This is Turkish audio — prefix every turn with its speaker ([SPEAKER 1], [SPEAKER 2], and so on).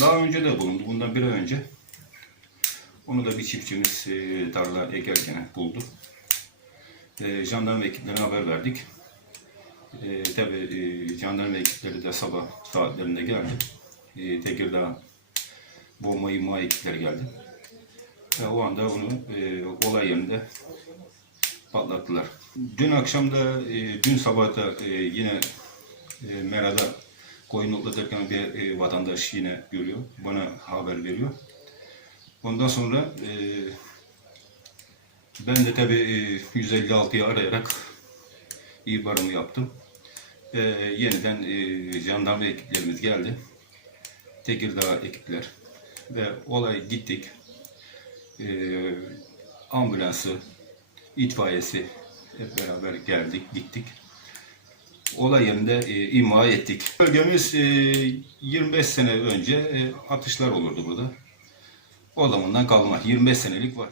[SPEAKER 1] Daha önce de bulundu. Bundan bir ay önce. Onu da bir çiftçimiz e, tarla ekerken buldu. E, jandarma ekiplerine haber verdik. E, Tabi e, jandarma ekipleri de sabah saatlerinde geldi. E, Tekirdağ bomba imha ekipleri geldi. Ve o anda onu e, olay yerinde patlattılar. Dün akşam da, e, dün sabah da e, yine e, Mera'da koyun otlatırken bir e, vatandaş yine görüyor. Bana haber veriyor. Ondan sonra e, ben de tabii e, 156'yı arayarak ihbarımı yaptım. E, yeniden e, jandarma ekiplerimiz geldi. Tekirdağ ekipler ve olay gittik. E, ambulansı, itfaiyesi hep beraber geldik, gittik. Olay yerinde e, imha ettik. Bölgemiz e, 25 sene önce e, atışlar olurdu burada. O zamandan kalma. 25 senelik var.